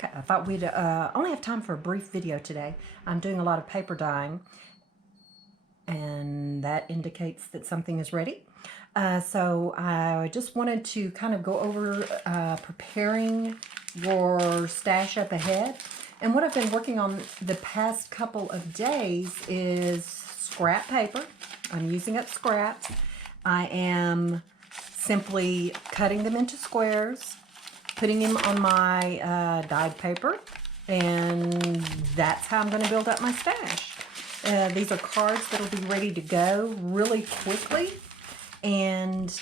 Okay, I thought we'd only have time for a brief video today. I'm doing a lot of paper dyeing, and that indicates that something is ready. So I just wanted to kind of go over preparing your stash up ahead. And what I've been working on the past couple of days is scrap paper. I'm using up scraps. I am simply cutting them into squares, putting them on my dyed paper, and that's how I'm going to build up my stash. These are cards that will be ready to go really quickly, and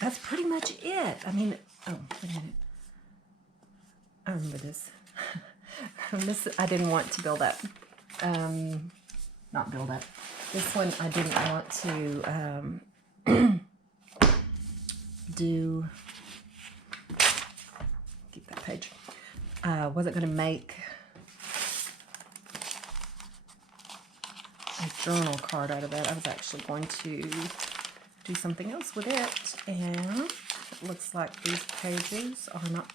that's pretty much it. I mean, oh, wait a minute. I remember this. This I didn't want to build up. Not build up. This one I didn't want to do. Keep that page. Wasn't going to make a journal card out of it. I was actually going to do something else with it, and it looks like these pages are not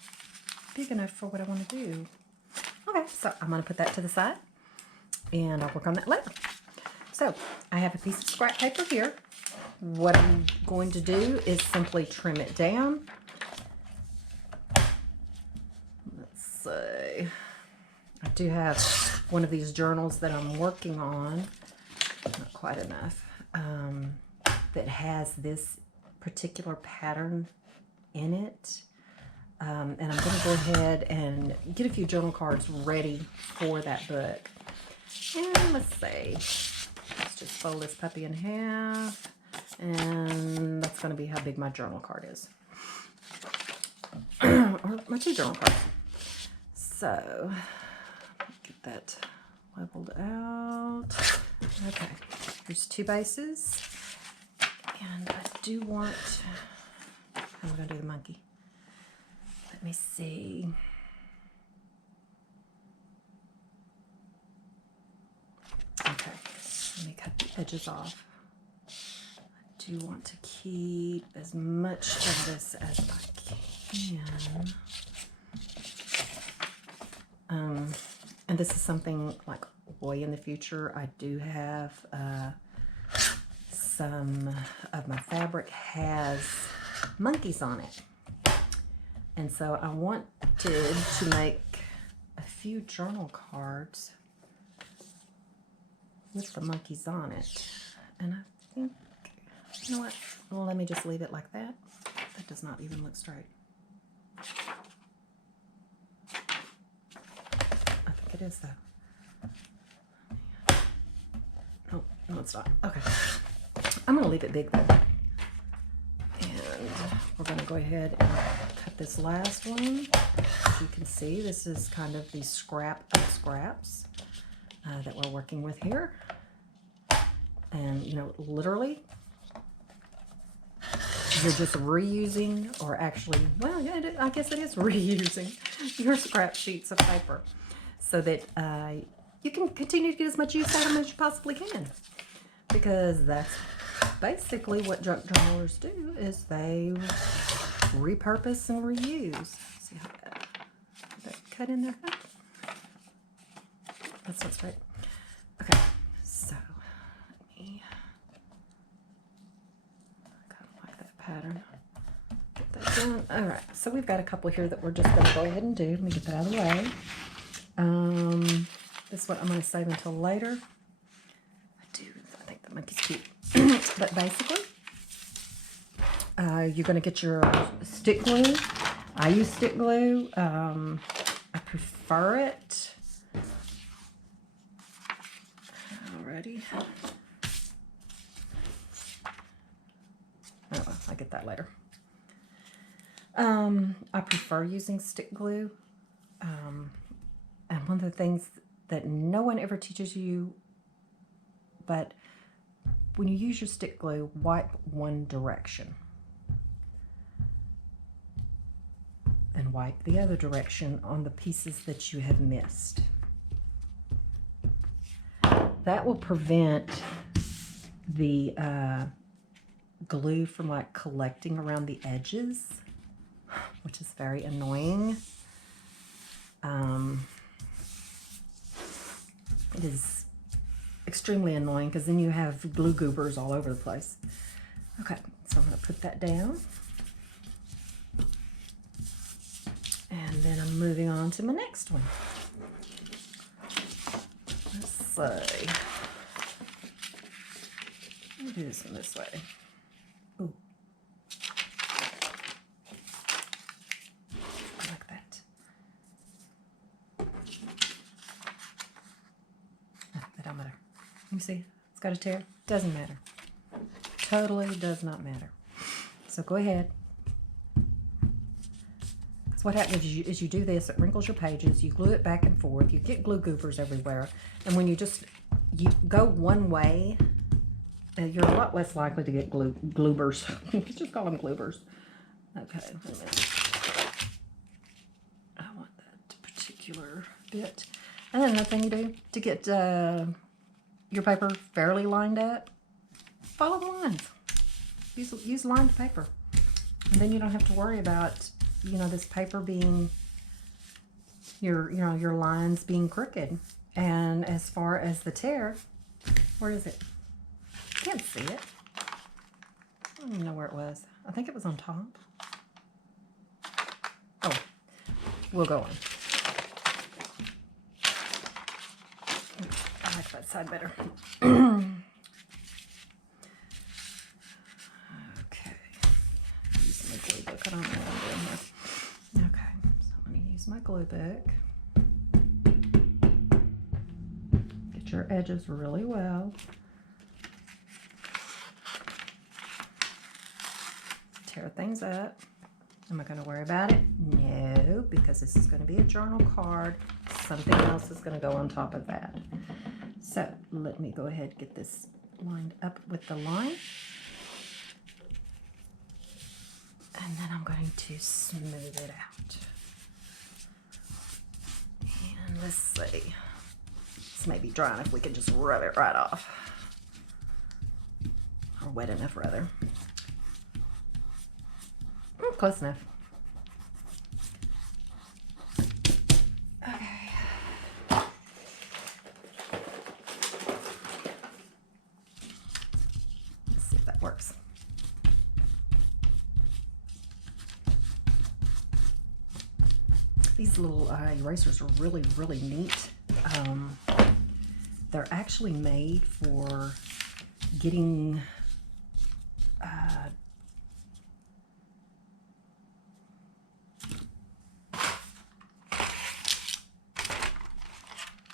big enough for what I want to do. Okay, so I'm going to put that to the side, and I'll work on that later. So I have a piece of scrap paper here. What I'm going to do is simply trim it down. Let's see. I do have one of these journals that I'm working on, not quite enough, that has this particular pattern in it. And I'm going to go ahead and get a few journal cards ready for that book. And let's see. Let's just fold this puppy in half. And that's going to be how big my journal card is. Or my two journal cards. So, get that leveled out. Okay, here's two bases. And I do want, I'm going to do the monkey. Let me see. Okay, let me cut the edges off. I do want to keep as much of this as I can. And this is something like way in the future. I do have some of my fabric has monkeys on it. And so I wanted to make a few journal cards with the monkeys on it. And I think, you know what? Well, let me just leave it like that. That does not even look straight. I think it is though. No, no it's not. Okay. I'm going to leave it big though. And we're going to go ahead and cut this last one. As you can see, this is kind of the scrap of scraps that we're working with here. And, you know, literally, you're just reusing, or actually, well, yeah, I guess it is reusing your scrap sheets of paper so that you can continue to get as much use out of them as you possibly can. Because that's basically what junk journalers do, is they repurpose and reuse. See how that cut in there? That's not straight. Okay, so let me kind of like that pattern. Get that done. All right, so we've got a couple here that we're just going to go ahead and do. Let me get that out of the way. This one I'm going to save until later. I think the monkey's cute. But basically, you're going to get your stick glue. I use stick glue. I prefer it. Alrighty. Oh, well, I'll get that later. I prefer using stick glue. And one of the things that no one ever teaches you, but when you use your stick glue, wipe one direction and wipe the other direction on the pieces that you have missed. That will prevent the glue from like collecting around the edges, which is very annoying. It is extremely annoying because then you have glue goobers all over the place. Okay, so I'm going to put that down. And then I'm moving on to my next one. Let's see. I'll do this one this way. Ooh. I like that. That don't matter. You see, it's got a tear. Doesn't matter. Totally does not matter. So go ahead. So what happens is you do this, it wrinkles your pages, you glue it back and forth, you get glue goobers everywhere, and when you go one way, you're a lot less likely to get gloobers. Let's just call them gloobers. Okay, wait a minute. I want that particular bit. And then another thing you do to get your paper fairly lined up, follow the lines. Use lined paper. And then you don't have to worry about, this paper being, your lines being crooked. And as far as the tear, where is it? Can't see it. I don't even know where it was. I think it was on top. Oh, we'll go on. I like that side better. Okay. Use my glue book. I don't know what I'm doing here. Okay, so I'm going to use my glue book. Get your edges really well. Tear things up. Am I going to worry about it? No, because this is going to be a journal card. Something else is going to go on top of that. So let me go ahead and get this lined up with the line. And then I'm going to smooth it out. And let's see. This may be dry enough. We can just rub it right off. Or wet enough, rather. Close enough. Okay. Let's see if that works. These little erasers are really, really neat. They're actually made for getting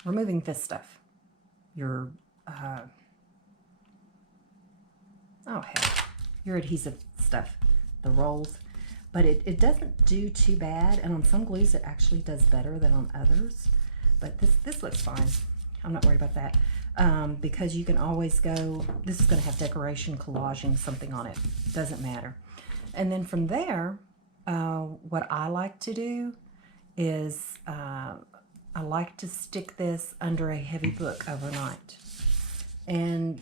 removing this stuff. Your your adhesive stuff, the rolls. But it doesn't do too bad, and on some glues it actually does better than on others. But this looks fine. I'm not worried about that. Because you can always go, this is going to have decoration, collaging, something on it. Doesn't matter. And then from there, what I like to do is I like to stick this under a heavy book overnight. And,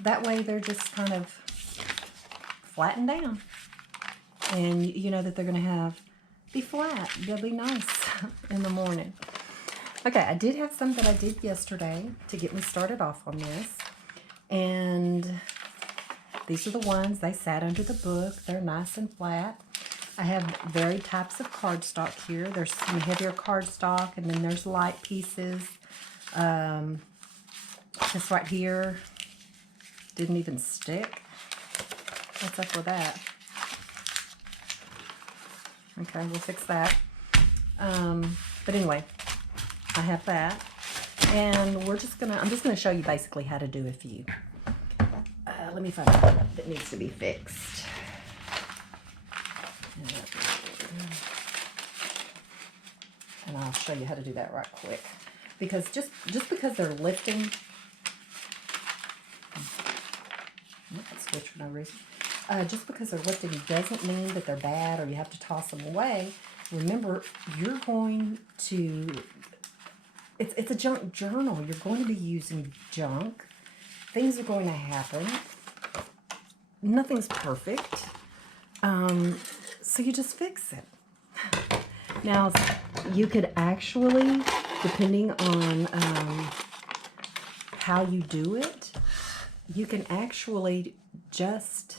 that way they're just kind of flattened down. And you know that they're going to be flat. They'll be nice in the morning. Okay, I did have some that I did yesterday to get me started off on this. And these are the ones, they sat under the book. They're nice and flat. I have varied types of cardstock here. There's some heavier cardstock, and then there's light pieces. This right here didn't even stick. What's up with that? Okay, we'll fix that. But anyway, I have that. And I'm just gonna show you basically how to do a few. Let me find one that needs to be fixed. And I'll show you how to do that right quick. Because just because they're lifting, switch for no reason. Just because they're lifting doesn't mean that they're bad or you have to toss them away. Remember, you're going to, it's a junk journal. You're going to be using junk. Things are going to happen. Nothing's perfect. So you just fix it. Now, you could actually, depending on how you do it, you can actually just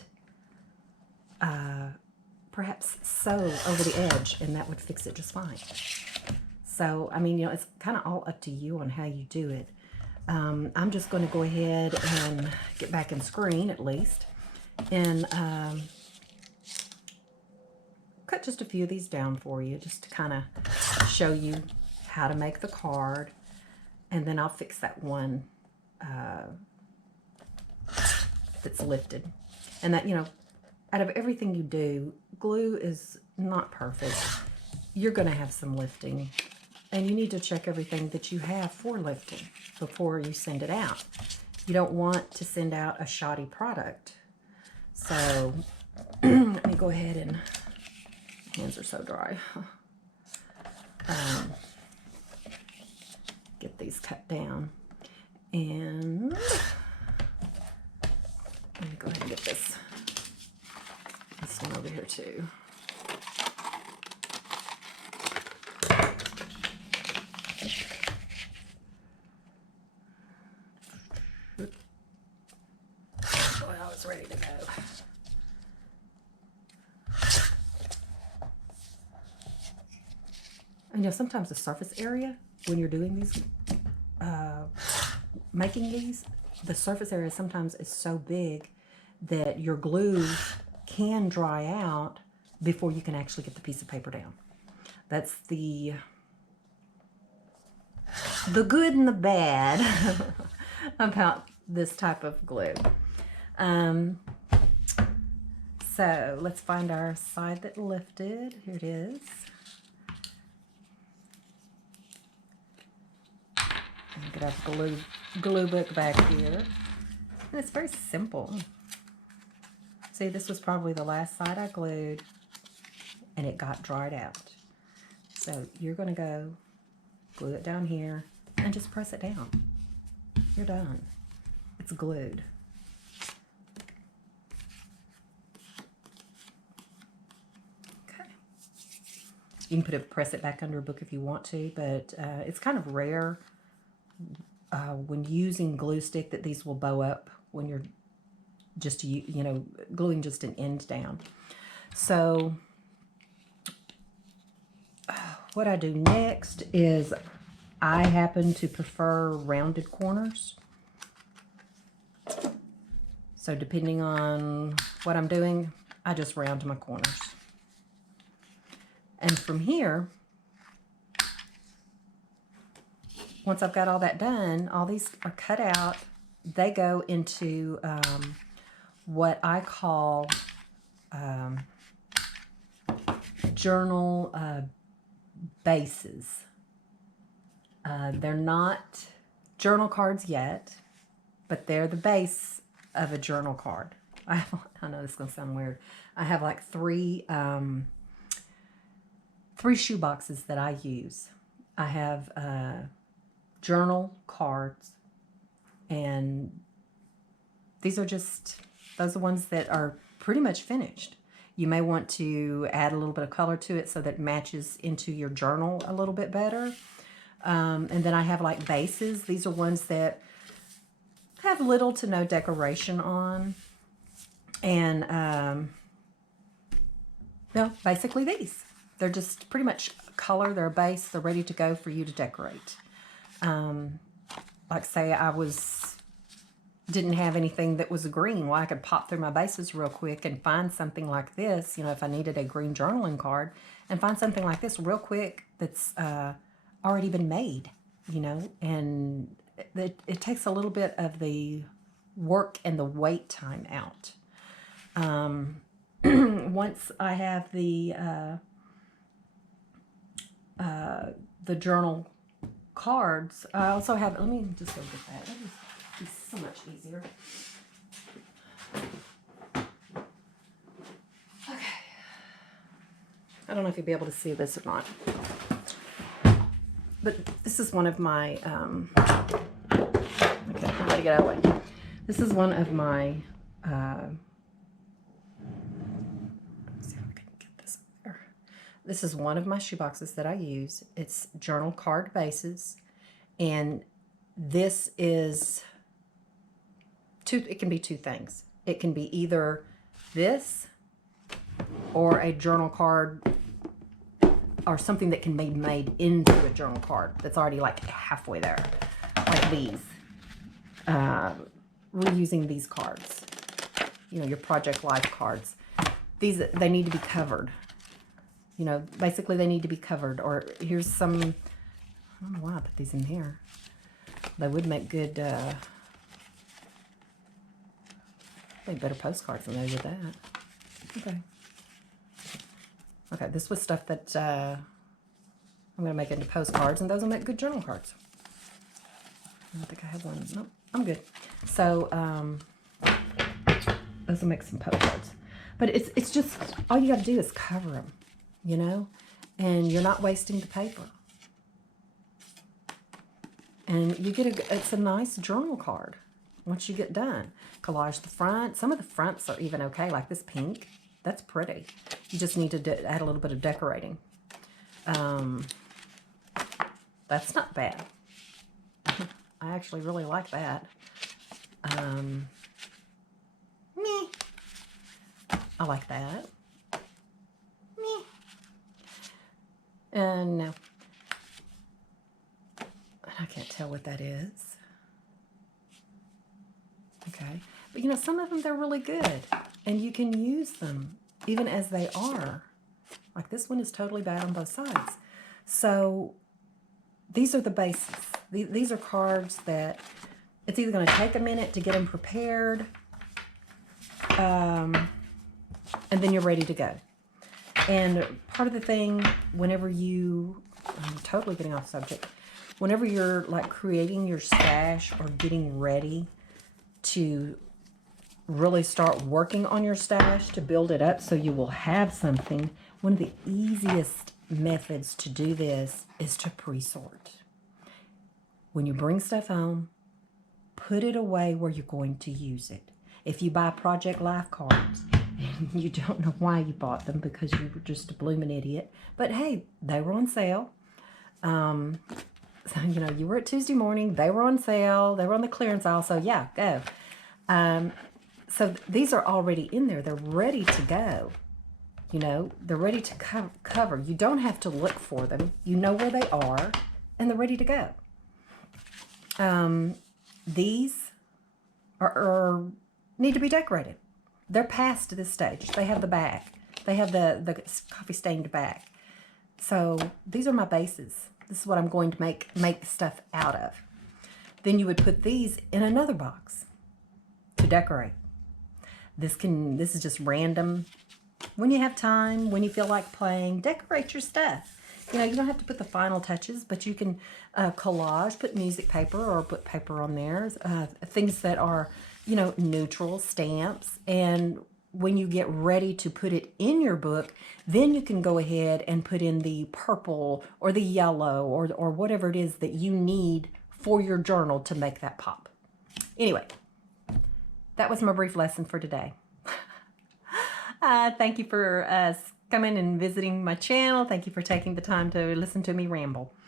perhaps sew over the edge, and that would fix it just fine. So, I mean, you know, it's kind of all up to you on how you do it. I'm just going to go ahead and get back in screen at least, and cut just a few of these down for you, just to kind of show you how to make the card, and then I'll fix that one that's lifted. And that, you know, out of everything you do, glue is not perfect. You're going to have some lifting, and you need to check everything that you have for lifting before you send it out. You don't want to send out a shoddy product. So let me go ahead and, hands are so dry. Get these cut down, and let me go ahead and get this one over here too. Boy, I was ready to go. And you know, sometimes the surface area, when you're doing these, making these, the surface area sometimes is so big that your glue can dry out before you can actually get the piece of paper down. That's the good and the bad about this type of glue. So let's find our side that lifted. Here it is. Get our glue book back here. And it's very simple. See, this was probably the last side I glued, and it got dried out. So you're going to go glue it down here and just press it down. You're done. It's glued. Okay. You can press it back under a book if you want to, but it's kind of rare when using glue stick that these will bow up when you're just, you know, gluing just an end down. So what I do next is I happen to prefer rounded corners. So depending on what I'm doing, I just round my corners. And from here, once I've got all that done, all these are cut out. They go into what I call journal bases. They're not journal cards yet, but they're the base of a journal card. I know this is going to sound weird. I have like three shoe boxes that I use. I have journal cards, and these are just, those are ones that are pretty much finished. You may want to add a little bit of color to it so that it matches into your journal a little bit better. And then I have like bases. These are ones that have little to no decoration on. And, no, basically these. They're just pretty much color. They're a base. They're ready to go for you to decorate. Like say I didn't have anything that was a green. Well, I could pop through my bases real quick and find something like this, you know, if I needed a green journaling card, and find something like this real quick that's already been made, you know, and it takes a little bit of the work and the wait time out. Once I have the journal cards, I also have, let me just go get that. That would be so much easier. Okay. I don't know if you'll be able to see this or not, but this is one of my, okay, I'm going to get out of the way. This is one of my, let's see if I can get this there. This is one of my shoeboxes that I use. It's journal card bases. And this is it can be two things. It can be either this or a journal card or something that can be made into a journal card that's already like halfway there, like these. Reusing these cards, you know, your Project Life cards. These, they need to be covered. You know, basically they need to be covered. Or here's some, I don't know why I put these in here. They would make good, make better postcards than they would that. Okay. Okay, this was stuff that I'm going to make into postcards, and those will make good journal cards. I don't think I have one. Nope, I'm good. So, those will make some postcards. But it's just, all you got to do is cover them, you know? And you're not wasting the paper. And you get it's a nice journal card once you get done. Collage the front. Some of the fronts are even okay, like this pink. That's pretty. You just need to add a little bit of decorating. That's not bad. I actually really like that. Meh. I like that. Meh. And no. I can't tell what that is. Okay. But you know, some of them, they're really good. And you can use them even as they are. Like this one is totally bad on both sides. So these are the bases. These are cards that it's either going to take a minute to get them prepared, and then you're ready to go. And part of the thing, whenever I'm totally getting off subject, whenever you're like creating your stash or getting ready to really start working on your stash to build it up so you will have something, one of the easiest methods to do this is to pre-sort. When you bring stuff home, put it away where you're going to use it. If you buy Project Life cards and you don't know why you bought them because you were just a blooming idiot, but hey, they were on sale. So, you know, you were at Tuesday morning, they were on sale, they were on the clearance aisle, so yeah, go. So these are already in there. They're ready to go. You know, they're ready to cover. You don't have to look for them. You know where they are, and they're ready to go. These need to be decorated. They're past this stage. They have the back. They have the coffee stained back. So these are my bases. This is what I'm going to make stuff out of. Then you would put these in another box to decorate. This is just random. When you have time, when you feel like playing, decorate your stuff. You know, you don't have to put the final touches, but you can collage, put music paper or put paper on there. Things that are, you know, neutral, stamps. And when you get ready to put it in your book, then you can go ahead and put in the purple or the yellow or whatever it is that you need for your journal to make that pop. Anyway, that was my brief lesson for today. Thank you for coming and visiting my channel. Thank you for taking the time to listen to me ramble.